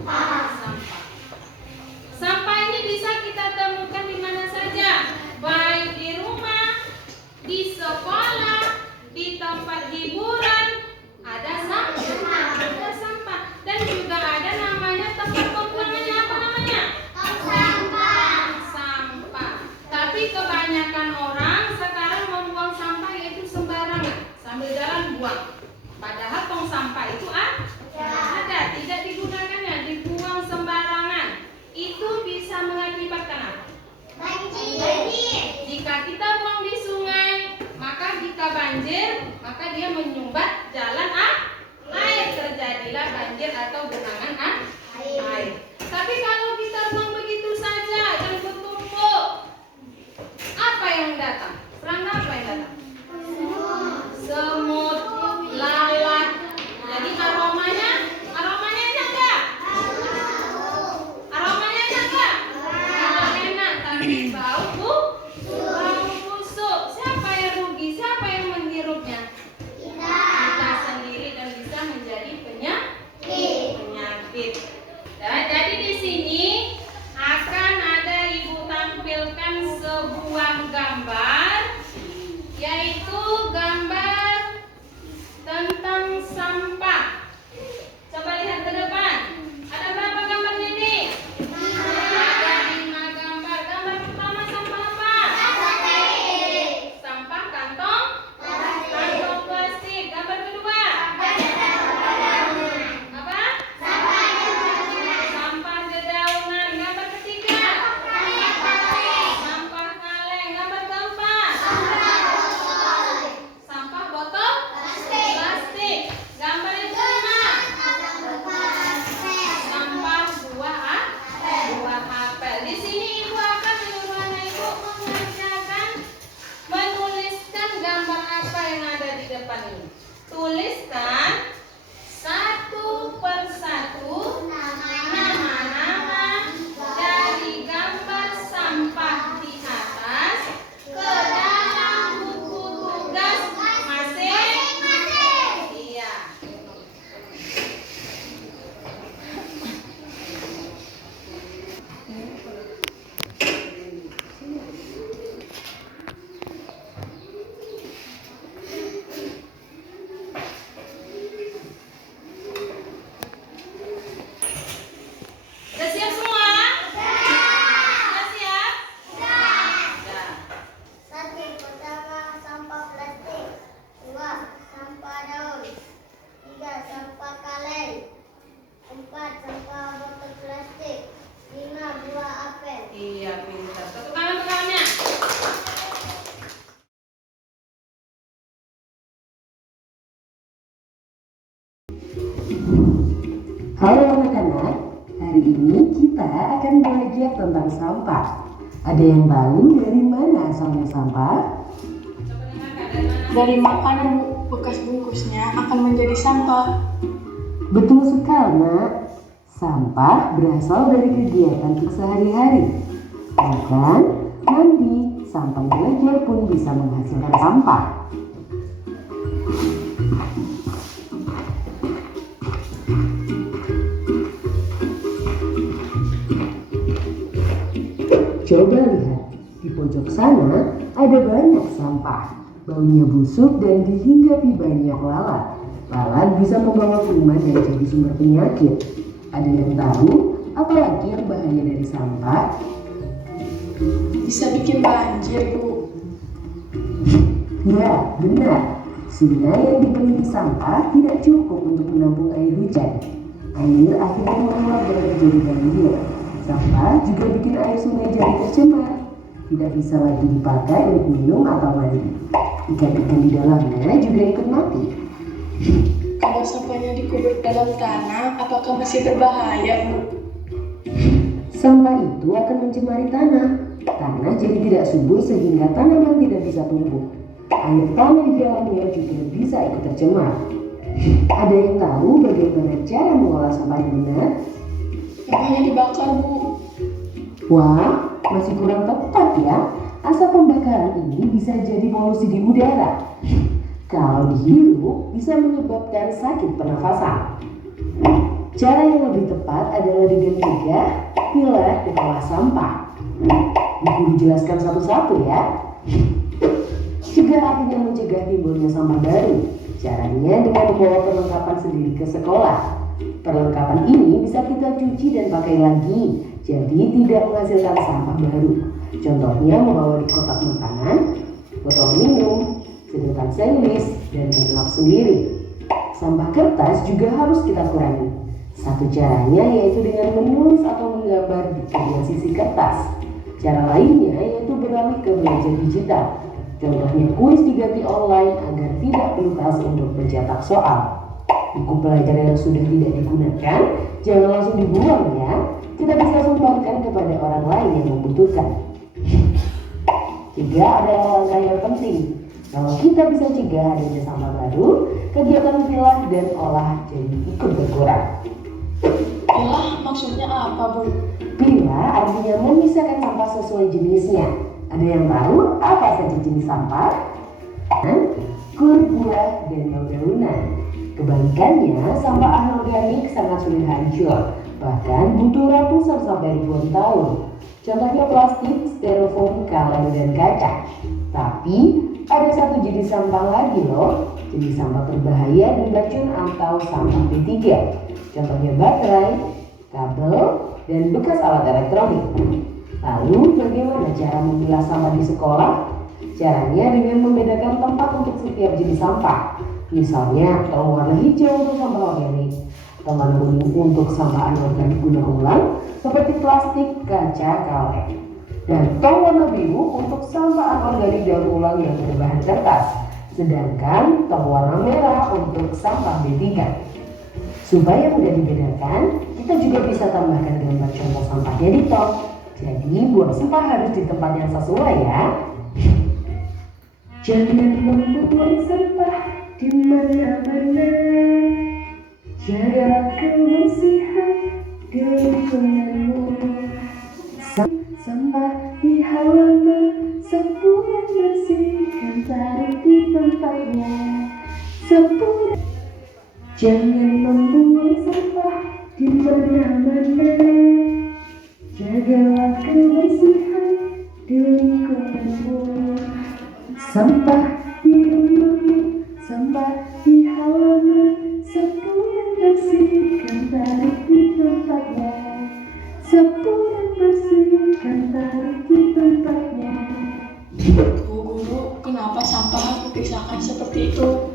Sampah. Sampah ini bisa kita temukan di mana saja, baik di rumah, di sekolah, di tempat hiburan, ada sampah. Ada sampah. Dan juga ada namanya tempat pembuangannya, apa namanya? Sampah. Tapi kebanyakan orang sekarang membuang sampah yaitu sembarangan, sambil jalan buang. Padahal tong sampah itu ada, tidak digunakannya, dibuang sembarangan. Itu bisa mengakibatkan apa? Banjir. Jika kita buang di sungai, maka jika banjir, maka dia menyumbat jalan air, terjadilah banjir atau genangan air. Tapi kalau kita buang begitu saja dan bertumpuk, apa yang datang? Serangga apa yang datang? Semut, lalat. Jadi aromanya enak nggak? Aromanya enak nggak? Enak, tapi bau busuk. Siapa yang rugi? Siapa yang menghirupnya? Kita sendiri, dan bisa menjadi penyakit. Nah, jadi di sini akan ada ibu tampilkan sebuah gambar, yaitu gambar tentang sampah. Coba lihat ke depan. Ada berapa gambarnya ini? Ada 5 gambar. Gambar pertama sampah apa? Sampah kantong plastik. Gambar kedua? Apa? Sampah dedaunan. Gambar ketiga? Sampah kaleng. Gambar keempat? Sampah botol plastik. Gambar yang kelima? Sampah buah apel. Di sini ibu akan menyuruhnya ibu mengerjakan, menuliskan gambar apa yang ada di depan ini. Tuliskan satu persatu nama-nama dari gambar sampah di atas ke dalam buku tugas masing-masing. Iya. Sudah siap semua? Sudah siap? Sudah. Satu, pertama sampah plastik. 2, sampah daun. 3, sampah kaleng. 4, sampah botol plastik. 5, buah apel. Iya, pintar. Tepuk tangan untuk kawannya. Halo anak-anak, hari ini kita akan belajar tentang sampah. Ada yang tahu dari mana asalnya sampah? Coba dengarkan dari mana? Dari makanan bekas bungkusnya akan menjadi sampah. Betul sekali, Nak. Sampah berasal dari kegiatan sehari-hari. Bahkan mandi sampai belajar pun bisa menghasilkan sampah. Coba lihat, di pojok sana ada banyak sampah. Baunya busuk dan dihinggapi banyak lalat. Lalat bisa membawa kuman dan jadi sumber penyakit. Ada yang tahu apa lagi yang bahaya dari sampah? Bisa bikin banjir, Bu. Ya, benar. Sungai yang dipenuhi sampah tidak cukup untuk menampung air hujan. Air akhirnya menguap dan terjadi banjir. Sampah juga bikin air sungai jadi tercemar. Tidak bisa lagi dipakai untuk minum atau mandi. Ikan-ikan di dalamnya juga ikut mati. Kalau sampahnya dikubur dalam tanah, apakah masih berbahaya, Bu? Sampah itu akan mencemari tanah. Tanah jadi tidak subur sehingga tanaman tidak bisa tumbuh. Air tanah di dalamnya juga bisa ikut tercemar. Ada yang tahu bagaimana cara mengolah sampah yang benar? Sampahnya dibakar, Bu. Wah, masih kurang tepat ya. Asap pembakaran ini bisa jadi polusi di udara. Kalau dihirup bisa menyebabkan sakit pernafasan. Cara yang lebih tepat adalah dengan cegah, pilah, dan olah sampah. Buku dijelaskan satu-satu ya. Cegah artinya mencegah timbulnya sampah baru. Caranya dengan membawa perlengkapan sendiri ke sekolah. Perlengkapan ini bisa kita cuci dan pakai lagi, jadi tidak menghasilkan sampah baru. Contohnya membawa di kotak makanan, botol minum, sedotan sandwich, dan kain sendiri. Sampah kertas juga harus kita kurangi. Satu caranya yaitu dengan menulis atau menggambar di bagian sisi kertas. Cara lainnya yaitu beralih ke belajar digital. Contohnya kuis diganti online agar tidak perlu kelas untuk mencetak soal. Buku pelajaran yang sudah tidak digunakan jangan langsung dibuang ya. Kita bisa sumbangkan kepada orang lain yang membutuhkan. Cegah adalah langkah yang penting. Kalau kita bisa cegah adanya sampah baru, kegiatan pilah dan olah jadi ikut berkurang. Pilah maksudnya apa, Bu? Pilah artinya memisahkan sampah sesuai jenisnya. Ada yang tahu apa saja jenis sampah? Kulit buah dan daun-daunan. Kebalikannya, sampah anorganik sangat sulit hancur, bahkan butuh ratusan sampai ribuan tahun. Contohnya plastik, styrofoam, kaleng, dan kaca. Tapi ada satu jenis sampah lagi loh, jenis sampah berbahaya dan racun atau sampah B3. Contohnya baterai, kabel, dan bekas alat elektronik. Lalu bagaimana cara memilah sampah di sekolah? Caranya dengan membedakan tempat untuk setiap jenis sampah. Misalnya tong warna hijau untuk sampah organik, tong warna kuning untuk sampah anorganik guna ulang seperti plastik, kaca, kaleng, dan tong warna biru untuk sampah anorganik daur ulang yang berbahan kertas. Sedangkan tong warna merah untuk sampah B3. Supaya mudah dibedakan, kita juga bisa tambahkan gambar contoh sampahnya di tong. Jadi buang sampah harus di tempat yang sesuai ya. Jangan membuang sampah di mana-mana. Jaga kebersihan di lingkunganmu. Sampah di halaman, sapu yang bersihkan, taruh di tempatnya. Sapu. Jangan membuang sampah di mana-mana. Jagalah kebersihan di lingkunganmu. Sampah di rumahmu, sampah di halaman, sapu yang bersihkan, taruh di tempatnya. Sapu yang bersihkan, taruh di tempatnya. Bu Guru, kenapa sampah harus dipisahkan seperti itu?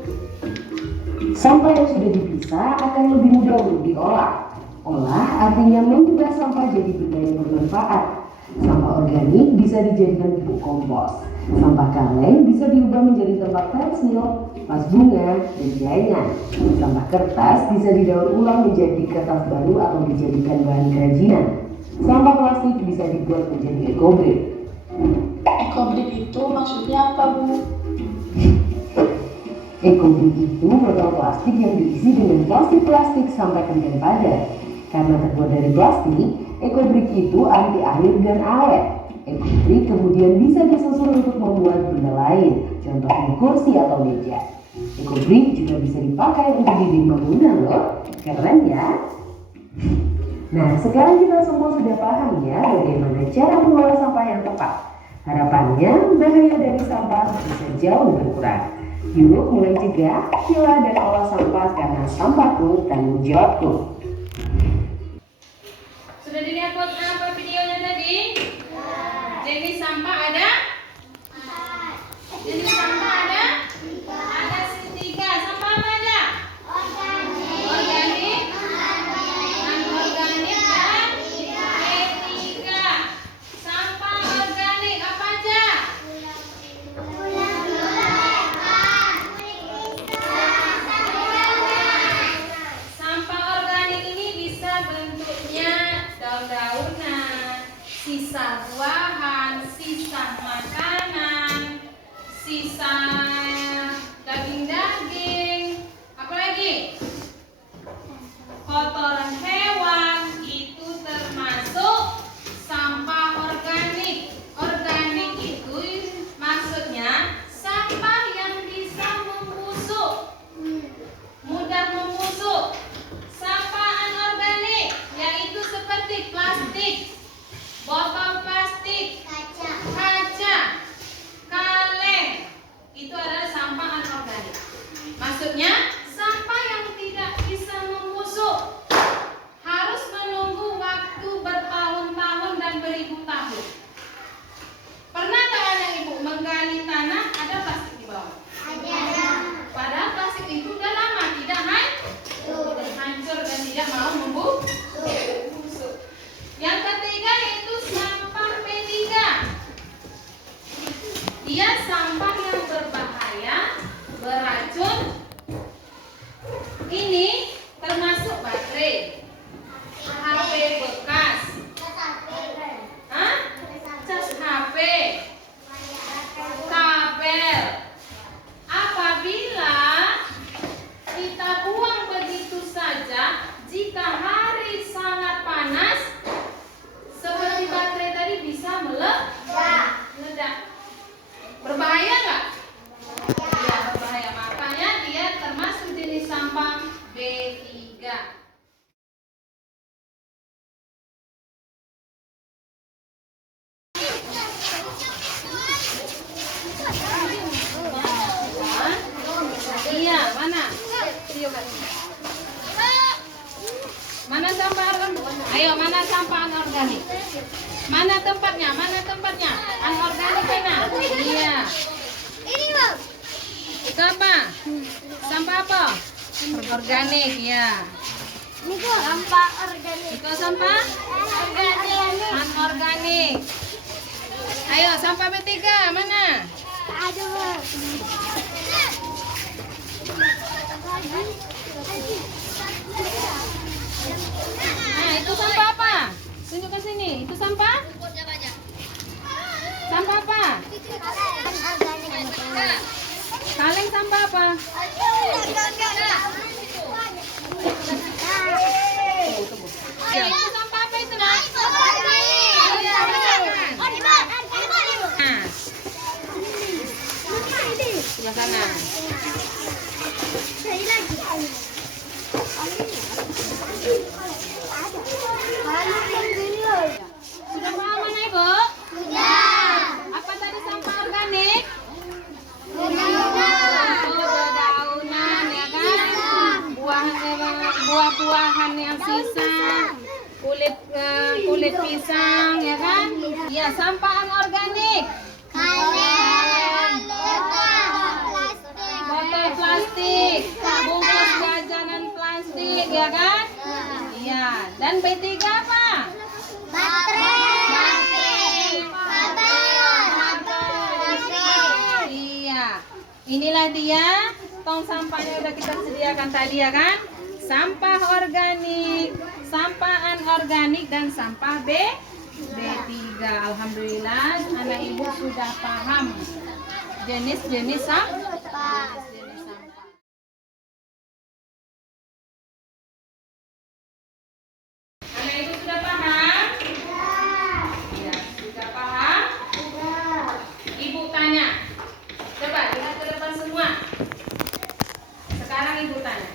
Sampah yang sudah dipisah akan lebih mudah untuk diolah. Olah artinya mengubah sampah jadi benda yang bermanfaat. Sampah organik bisa dijadikan pupuk kompos. Sampah kaleng bisa diubah menjadi tempat pensil, vas bunga, dan jaringan. Sampah kertas bisa didaur ulang menjadi kertas baru atau dijadikan bahan kerajinan. Sampah plastik bisa dibuat menjadi ekobrik. Ekobrik itu maksudnya apa, Bu? Ekobrik itu botol plastik yang diisi dengan plastik sampai kemudian padat. Karena terbuat dari plastik, ekobrik itu anti air dan awet. Ekobrik kemudian bisa disusun untuk membuat benda lain, contohnya kursi atau meja. Ekobrik juga bisa dipakai untuk dinding bangunan loh, keren ya. Nah, sekarang kita semua sudah paham ya bagaimana cara mengolah sampah yang tepat. Harapannya bahaya dari sampah bisa jauh berkurang. Yuk mulai cegah, pilah, dan olah sampah karena sampahku tanggung jawabku. Sudah dilihat apa videonya tadi? Jenis sampah ada? Jenis sampah ada? Ada tiga. Sampah apa aja? Organik, anorganik, dan B3. Sampah organik apa aja? Sampah organik ini bisa bentuknya daun-daunan, sisa buahan, sisa makanan, sisa daging-daging, apalagi kotoran hewan, itu termasuk sampah organik. Organik itu maksudnya sampah yang bisa membusuk, mudah membusuk. Sampah anorganik gambar. Ayo, mana sampah anorganik? Mana tempatnya? Mana tempatnya? Anorganik mana? Iya. Ini bang. Itu apa? Sampah apa? Organik, ya. Ini tuh sampah organik. Itu sampah anorganik. Ayo, sampah B3 mana? Aduh bang. Nah, itu sampah apa? Tunjuk ke sini. Itu sampah? Sampah apa? Kaleng sampah apa? Ya, itu sampah apa itu, Nak? Nah, sebelah sana. Sudah paham mana, Ibu? Apa tadi sampah organik? Dedaunan, ya kan? Buah-buahan yang sisa, kulit pisang, ya kan? Ya, sampah anorganik. Botol plastik, bungkus jajanan plastik, ya kan? Iya. Dan B3 apa? Iya. Inilah dia tong sampahnya udah kita sediakan tadi, ya kan? Sampah organik, sampah anorganik, dan sampah B3. Alhamdulillah, anak ibu sudah paham jenis-jenis sampah. Anak ibu sudah paham? Ya, sudah paham? Ibu tanya. Coba lihat ke depan semua. Sekarang ibu tanya.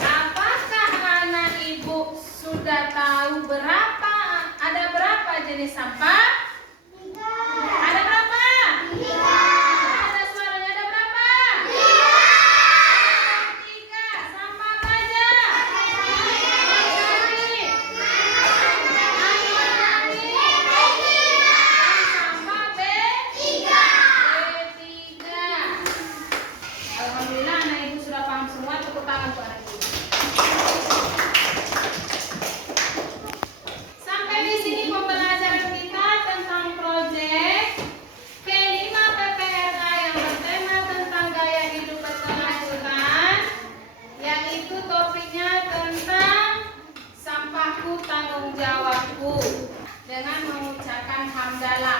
Apakah anak ibu sudah tahu ada berapa jenis sampah? Ada berapa? Ada suaranya, ada berapa? 3. Sampah apa aja? Organik. Sampah B3. Alhamdulillah anak ibu sudah paham semua. Tepuk tangan buat anak ibu. Sampai di sini pembelajaran kita tentang proyek K5 PPRA yang bertema tentang gaya hidup berkelanjutan, yaitu topiknya tentang sampahku tanggung jawabku, dengan mengucapkan hamdalah.